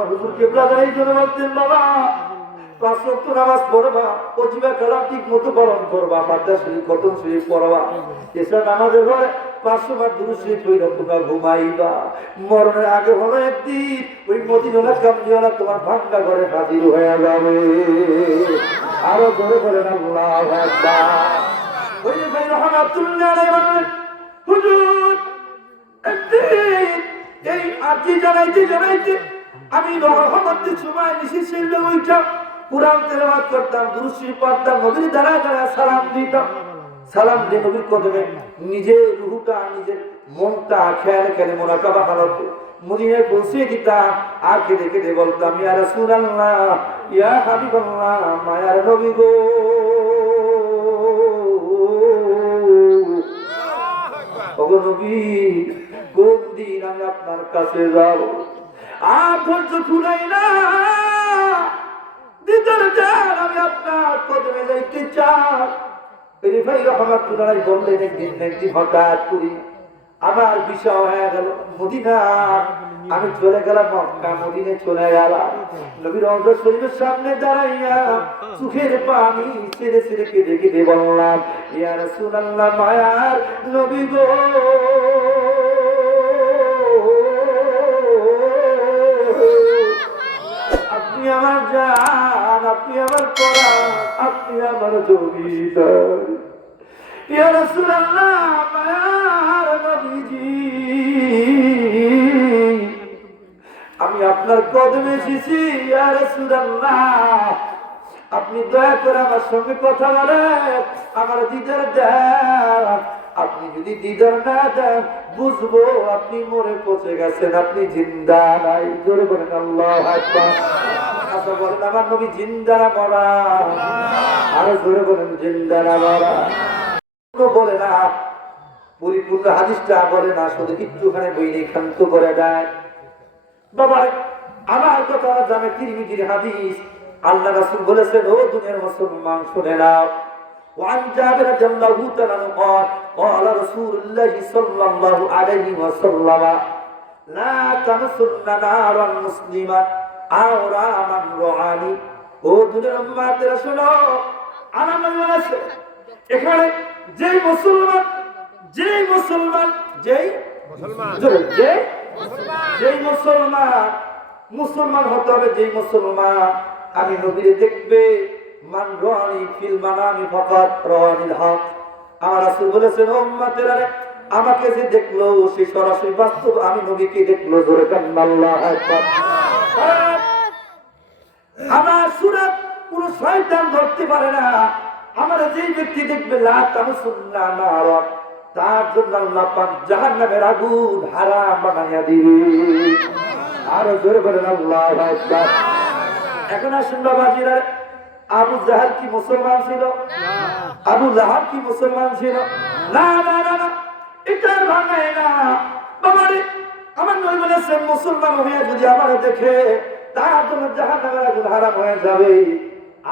আমার হুজুর কিবলা এই জন্য বলতেন বাবা 5 ওয়াক্ত নামাজ পড়বা, ওজিবা কালাম ঠিক মতো পালন করবা, ফাতিহা শরীফ খতম শরীফ পড়বা, এসা নামাজের পরে 500 বার দুরূদ শরীফ পড়ে তোমরা ঘুমাইবা। মরণের আগে হলো একদিন ওই মদিনার কামলিওয়ালা তোমার ভাঙ্গা ঘরে হাজির হয়ে যাবে। আরো জোরে বলেন আল্লাহু আকবার। ওই ভাই রহমাতুল্লাহ আলাইহি বলেন হুজুর একদিন এই আরজি জানাইতে আমি রহমতের সময় নিশি শেষে উঠতাম, কুরআন তেলাওয়াত করতাম, দুরূদ শরীফ পড়তাম, নবীর দাঁড়ায় সালাম দিতাম। সালাম দিয়ে নবীর কদমে নিজের রূহটা নিজের মনটা খেয়ালে মুরাকাবা হালত মদিনায় পৌঁছে দিতাম। আর কেঁদে বলতাম ইয়া রাসূলুল্লাহ, ইয়া হাবিবাল্লাহ, মায়ার নবী গো, ওগো নবী, কোন দিন আমি আপনার কাছে যাব? আর ধৈর্য কুলাই না, দিদার জান আমি আপনার কদমে যাইতে চাই। ভাই রহমাতুল্লাহ বললেন একদিন হঠাৎ করি আমার বিষয় হয়ে গেল মদিনা, আমি চলে গেলাম মক্কা, মদিনায় চলে গেলাম। নবীর রওজা শরীফের সামনে দাঁড়াইয়া চোখের পানি ছেড়ে কেঁদে বললাম ইয়া রাসূলুল্লাহ, মায়ার নবী গো, আপনি আমার জান, আপনি আমার কোরআন, আপনি আমার জমিদার। ইয়া রাসূলুল্লাহ, মায়ার নবীজি, আমি আপনার কদমে এসেছি। ইয়া রাসূলুল্লাহ, আপনি দয়া করে আমার সঙ্গে কথা বলেন, আমার দিদার দেন। আপনি যদি দিদার না দেন বুঝবো আপনি মরে পচে গেছেন, আপনি জিন্দা নাই। জোরে বলেন আল্লাহু আকবার। আচ্ছা বলেন আমার নবী জিন্দা না মরা? আরো জোরে বলেন জিন্দা না মরা? বলে না, পরিপূর্ণ হাদিসটা বলে না, শুধু একটুখানে বইনি ক্ষান্ত করে দেয়। বাবা আমার কথা জানে তিরমিজির হাদিস, আল্লাহ রাসূল বলেছেন ও দুনিয়ার মুসলমান শুনে নাও। وعن جابر رضي الله تعالى عنه قال قال رسول الله صلى الله عليه وسلم لا تمسن نارا مسلما أو راما رعاني। ও দুনিয়ার উম্মতেরা শোনো, আমার নবী বলেছেন এখানে যেই মুসলমান হতে হবে, যেই মুসলমান আমি নবীরে দেখবে, মান রানি ফিল মানামি ফাকাত রানিল হক। আমার রাসূল বলেছেন ও উম্মতেরা, আমাকে যে দেখলো সে সরাসরি বাস্তব আমি নবীকে দেখলো। জোরে কান আল্লাহু আকবার। আমার সুরাত কোন শয়তান ধরতে পারে না। আমার যেই ব্যক্তি দেখবে লা তামসুন্না নারা, তার জন্য আল্লাহ পাক জাহান্নামের আগুন হারাম বানাইয়া দিবে। আরো জোরে বলেন আল্লাহু আকবার। এখন আসুন বাবাজিরা, আবু জাহেল কি মুসলমান ছিল? আবু লাহাব কি মুসলমান ছিল? না না না না, এটার ভাঙায় না বাবারে। আমার নবী বলেছেন মুসলমান হয়ে যদি আমারে দেখে তার জন্য জাহান্নামের আগুন হারাম হয়ে যাবে।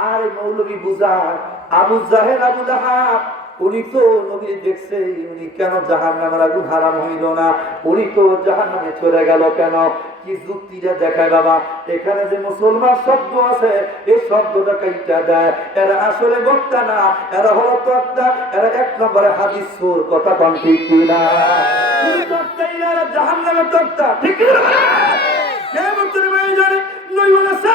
আর মৌলবী বুঝায় আবু জাহেল আবু লাহাব উনি তো নবী দেখছে, উনি কেন জাহান্নামের আগুন হারাম হইল না? উনি তো জাহান্নামে চলে গেল কেন? কি যুক্তিটা দেখায় বাবা। এখানে যে মুসলমান শব্দ আছে এই শব্দটা কাইটা দেয়। এরা আসলে বক্তা না, এরা হলো তক্তা, এরা 1 নম্বরে হাদিস সুর। কথা কোন ঠিক কিনা? এরা জাহান্নামের তক্তা, ঠিক কিনা? কে বলতে ভাই জানে নই বলেছে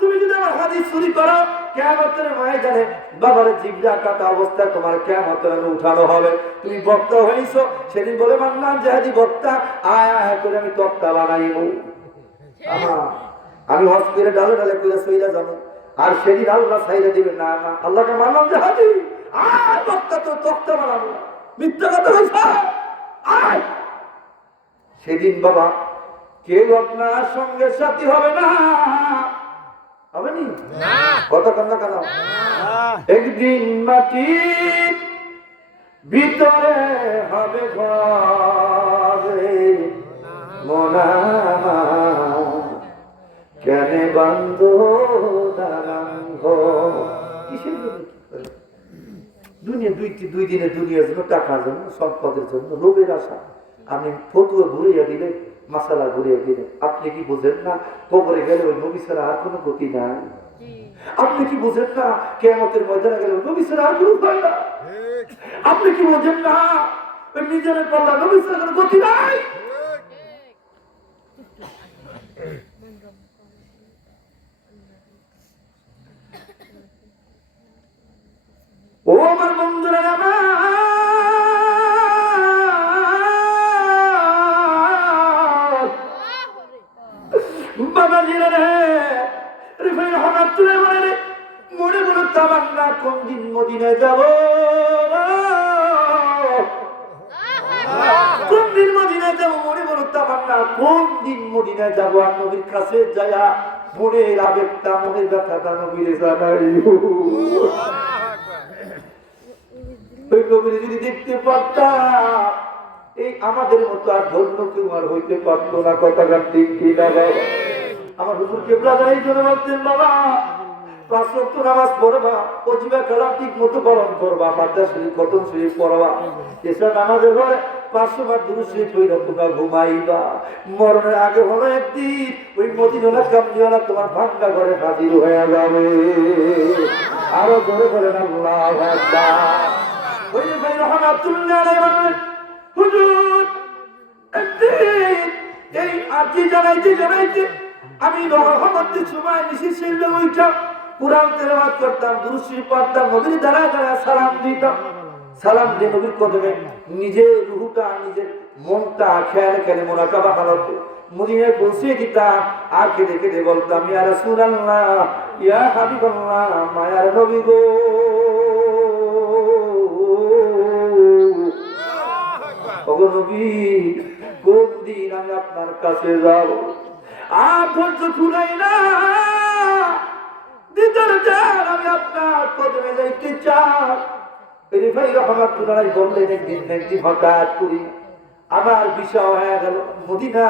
তুমি যদি আমার হাদিস চুরি করো কিয়ামতের ময়দানে বাবার জিহ্বা কাটা অবস্থায় তোমার কিয়ামতের দিনে উঠানো হবে। তুমি বক্তা হইছো, সেদিন বলে মানলাম যে বক্তা আয় করে আমি তক্তা বানাইব। আমি হজ করে ডালে করে সইরা যাবো, আর সেদিন আল্লাহ ছাইরা দিবে না না, আল্লাহকে মানলাম যে হাজি আয় বক্তা তো তক্তা বানাবো, মিথ্যা কথা হইছে। আয় সেদিন বাবা কেউ আপনার সঙ্গে সাথী হবে না, হবে নি? কথা কন্যা কেন? একদিন মাটির ভিতরে হবে ঘরে মোনামা, কেন বন্ধ দারাঙ্গ। কিসের জন্য? দুনিয়া দুই দিনে দুনিয়ার জন্য, টাকার জন্য, সম্পদের জন্য, লোভের আশা। আমি ফতুয়া ঘুরিয়ে দিলে মাসালা ঘুরিয়ে দিলেন। আপনি কি বুঝেন না কবরে গেলে ওই নবী ছাড়া আর কোনো গতি নাই? আপনি কি বুঝেন না কিয়ামতের ময়দানে গেলে নবী ছাড়া আর কোনো উপায় না? আপনি কি বুঝেন না ওই নিজের পাল্লা নবী ছাড়া কোনো গতি নাই? ও আমার বন্ধুরা, বাবা জিরা রে, রিফাই রহমাত তুলে বলে মনে মনে তামান্না কোন দিন মদিনায় যাব, কোন দিন মদিনায় যাব, মনে মনে তামান্না কোন দিন মদিনায় যাব। আর নবীর কাছে যায়া মনের আবেগটা, মনের ব্যথাটা নবীরে জানাই। ওই নবীরে যদি দেখতে পারতাম, এই আমাদের মতো আর ধন্য কেউ আর হইতে পারতো না। কথা ঠিক কিনা বাবা? আমার হুজুর কেবলা এই জন্য বলতেন, বাবা 5 ওয়াক্ত নামাজ পড়বা, ওজিবা কালাম ঠিক মতো পালন করবা, ফাতিহা শরীফ খতম শরীফ পড়বা, এসা নামাজের ঘরে 500 বার দুরূদ শরীফ পড়া তোমরা ঘুমাইবা। মরণের আগে হলো একদিন ওই মদিনাওয়ালা কামলিওয়ালা তোমার ভাঙ্গা ঘরে হাজির হয়ে যাবে। আরো জোরে বলেন আল্লাহু আকবার। ওই যে ভাই রহমাতুল্লাহ আলাইহি বলেন, হুজুর একদিন এই আরজি জানাইতে আমি রহমতের সময় নিশি শিল্পে উঠতাম, কুরআন তেলাওয়াত করতাম, দুরূদ শরীফ পড়তাম, নবীর দাঁড়ায় দাঁড়ায় সালাম দিতাম। সালাম দিয়ে নবীর কদমে নিজের রূহটা, নিজের মনটা খেয়াল খেলে মুরাকাবা হালতে মদিনায় পৌঁছে দিতাম। আর কেঁদে কেঁদে বলতাম, ইয়া রাসূলুল্লাহ, ইয়া হাবিবাল্লাহ, মায়ার নবী গো, ওগো নবী, কোন দিন আমি আপনার কাছে যাব? আর ধৈর্য কুলাই না, দিদার জান আমি আপনার কদমে যাইতে চাই। রিফাই রহমাতুল্লাহ বললেন, একদিন হঠাৎ করি আমার বিষয় হয়ে গেল মদিনা।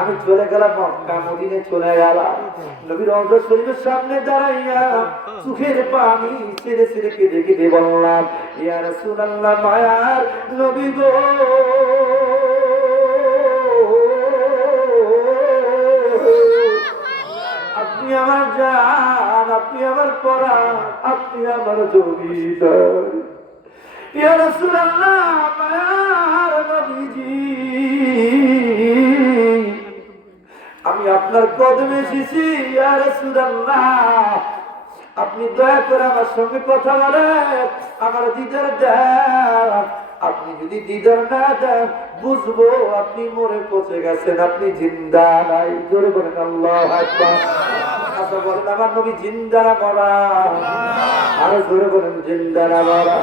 আমি চলে গেলাম মক্কা, মদিনায় চলে গেলাম। নবীর রওজা শরীফের সামনে দাঁড়াইয়া চোখের পানি ছেড়ে ছেড়ে কেঁদে কেঁদে বললাম, ইয়া রাসূলুল্লাহ, মায়ার নবী গো, আপনি আমার জান, আপনি আমার পরাণ, আপনি আমার জমিদার। ইয়া রাসূলুল্লাহ, মায়ার নবীজি, আমি আপনার কদমে এসেছি। ইয়া রাসূলুল্লাহ, আপনি দয়া করে আমার সঙ্গে কথা বলেন, আমার দিদার দেন। আপনি যদি দিদার না দেন, বুঝবো আপনি মরে পচে গেছেন, আপনি জিন্দা নাই। জোরে বলেন আল্লাহু আকবার। আচ্ছা বলেন, আমার নবী জিন্দা না মরা? আরো জোরে বলেন, জিন্দা না মরা?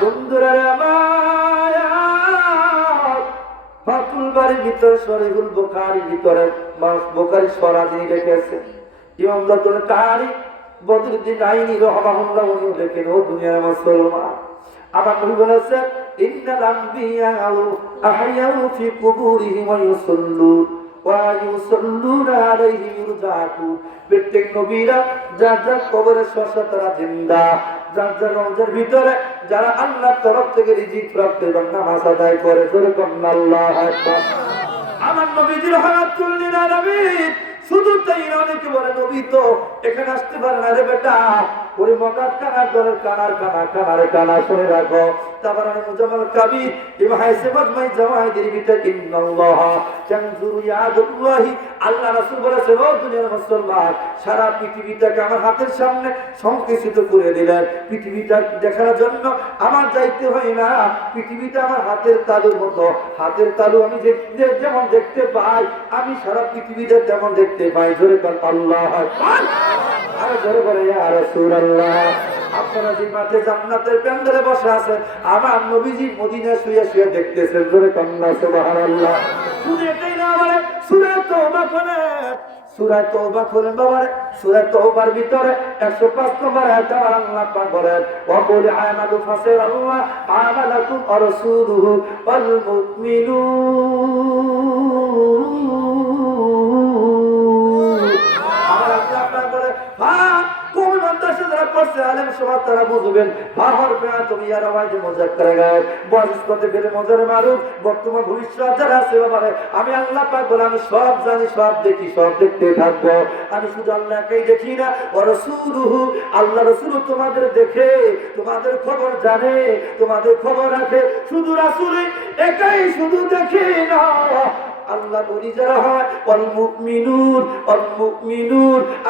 বন্ধুরা আমার, ফাতুল বাড়ির ভিতরে শরীহুল বুখারীর ভিতরে বুখারী সরাদি রেখেছে ইমাম দাতুল কারি বদরুদ্দিন আইনি রাহমাহুল্লাহ, উনি লেখেন, ও দুনিয়ার মুসলমান, আমার নবী বলেছেন, ইন্নাল আম্বিয়া আহইয়াউ ফি কুবুরিহিম ওয়া ইউসাল্লুন ওয়া ইউসাল্লুনা আলাইহিম ইরজাকুন। প্রত্যেক নবীরা যার যার কবরে শশা তারা জিন্দা, যার যার রওজার ভিতরে যারা আল্লাহর তরফ থেকে রিজিক প্রাপ্ত এবং নামাজ আদায় করে। আল্লাহু আকবার। আমার নবীজির রাহমাতুল্লিল আলামিন শুধু তাই না, অনেকে বলে নবী তো এখানে আসতে পারে না রে বেটা, ওরে মকাত কানার দরের কানারে কানা শুনে রাখো। তাবারানি মুজাম্মাল কাবীর ইবনে হাইসেমাত মাই জাওয়াহিদের ভিতর, ইন্নাল্লাহ তানজুরু ইয়াদুল্লাহি, আল্লাহ রাসূল বলেছেন, ও দুনিয়ার মুসলমান, সারা পৃথিবীটাকে আমার হাতের সামনে সংকুচিত করে দিলেন। পৃথিবীটা দেখার জন্য আমার যাইতে হয় না, পৃথিবীটা আমার হাতের তালুর মতো। হাতের তালু আমি যেমন দেখতে পাই, আমি সারা পৃথিবীটা তেমন দেখতে পাই। জোরে বল আল্লাহু আকবার। আর জোরে বলে ইয়া রাসূলুল্লাহ। আপনারা যে মাঠে জান্নাতের প্যান্ডেলে বসে আছেন, আমার নবীজি মদিনায় শুয়ে শুয়ে দেখতেছেন। জোরে কন্না সুবহানাল্লাহ। শুধু এটাই না, মানে সূরা তওবা খোলেন, সূরা তওবা খোলেন বাবারে। সূরা তওবার ভিতরে 105 নম্বর আয়াতে আল্লাহ পাক বলেন, ওয়া কুল আমালু ফাসারাল্লাহ আমালাকুম ওয়া রাসূলুহু ওয়াল মুমিনুন। আমার আল্লাহ পাক বলে, হ্যাঁ তুমি মাদ্রাসা যারা আছে আলেম সমাজ তারা বুঝবেন বাহর প্রাণ তুমি আর আমায় যে মজাক করে গায় বয়স করতে গেলে মজার মারুক বর্তমান ভবিষ্যৎ যারা আছে বাবারে আমি আল্লাহ পাক বলে আমি সব জানি সব দেখি সব দেখতে থাকবো আমি শুধু আল্লাহকেই দেখি না ও রাসূলুহু আল্লাহ রাসূল তোমাদের দেখে তোমাদের খবর জানে তোমাদের খবর রাখে শুধু রাসূলই একাই শুধু দেখে না আল্লাহ বলি যারা হয় অল মুমিনুন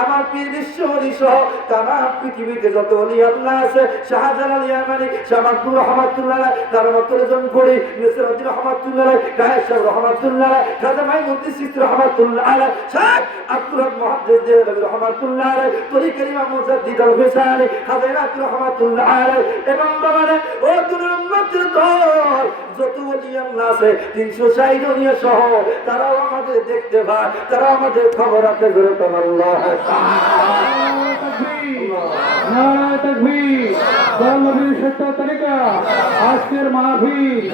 আমার পীর বিশ্বরী সহ তামাম পৃথিবীতে যত ওলি আল্লাহ আছে শাহজালাল ইয়ামানি শাহ আব্দুর রহমাতুল্লাহ দারমাতুল জনপুরি নসরুদ্দিন রহমাতুল্লাহ কায়েস রহমাতুল্লাহ খাজা মাইমুদ্দিন সিস্তি রহমাতুল্লাহ শেখ আব্দুল হক মুহাদ্দিস দেওবন্দি রহমাতুল্লাহ তরিকার ইমাম মুজাদ্দিদ আল ফিসানি খাজা ইনাত রহমাতুল্লাহ এবং বাবারে ও দুনিয়ার উম্মতের দল যত ওলি আল্লাহ আছে 360 দুনিয়া সহ তারাও আমাদের দেখতে পায় তারাও আমাদের খবর রাখে জোরে আল্লাহ তাকবীর তাকবীর নবীর সত্য তরিকা আজকের মাহফিল